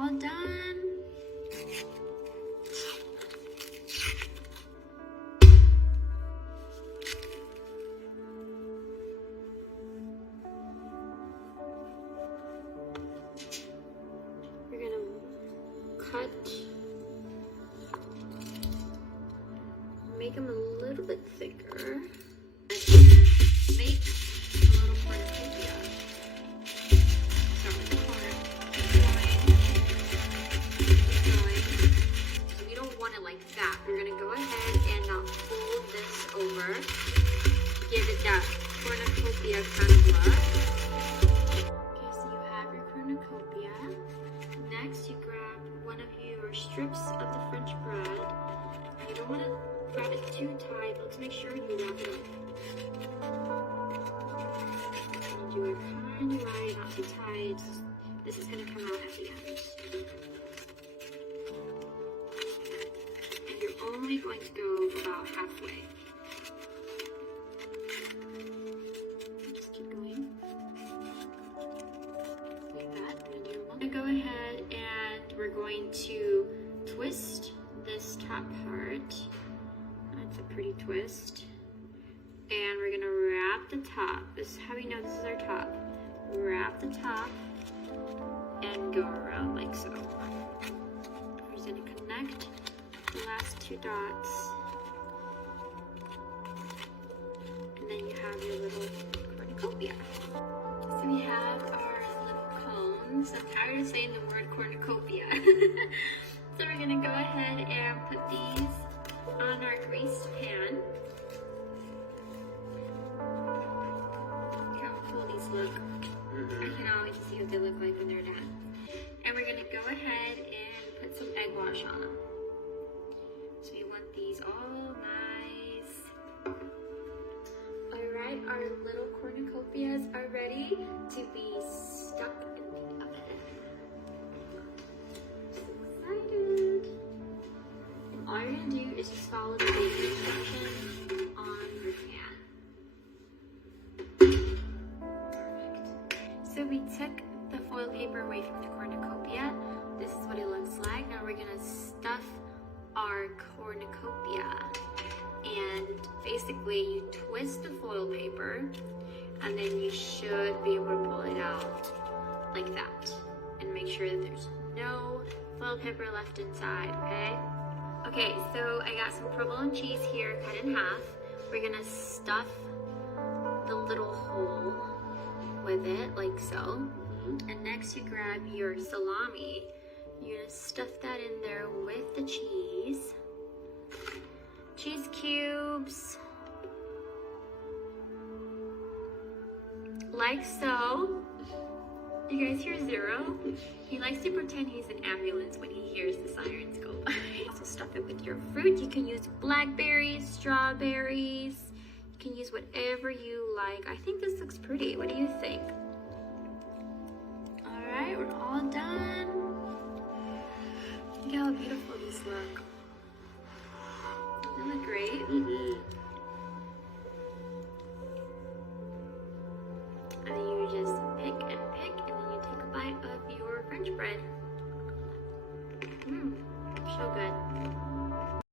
all done. We're gonna cut, make them a little bit thicker, and make a little cornucopia. Start with the corner, keep going. So we don't want it like that. We're gonna go ahead and fold this over, give it that cornucopia kind of look. Okay, so you have your cornucopia. Next, you grab one of your strips of the French bread. You don't want to grab it too tight. Let's make sure you wrap it up. And do it kind of right, not too tight. This is going to come out at the end. And you're only going to go about halfway. Just keep going. Like that. I'm going to go ahead and we're going to twist this top part. That's a pretty twist. And we're gonna wrap the top. This is how we know this is our top. Wrap the top and go around like so. We're just gonna connect the last two dots. And then you have your little cornucopia. So we have our little cones. I'm tired of saying the word cornucopia. So we're gonna go ahead and put these on our greased pan. Look how cool these look. I can always see what they look like when they're done. And we're gonna go ahead and put some egg wash on them. So you want these all nice. Alright, our little cornucopias are ready to be stuck in the oven. All you're going to do is just follow the baking instructions on your pan. Perfect. So we took the foil paper away from the cornucopia. This is what it looks like. Now we're going to stuff our cornucopia. And basically you twist the foil paper and then you should be able to pull it out like that. And make sure that there's no foil paper left inside, okay? Okay, so I got some provolone cheese here cut in half. We're gonna stuff the little hole with it, like so. And next you grab your salami. You're gonna stuff that in there with the cheese. Cheese cubes. Like so. You guys hear Zero? He likes to pretend he's an ambulance when he hears the sirens go by. Also stuff it with your fruit. You can use blackberries, strawberries. You can use whatever you like. I think this looks pretty. What do you think? All right, we're all done. Look how beautiful these look. They look great.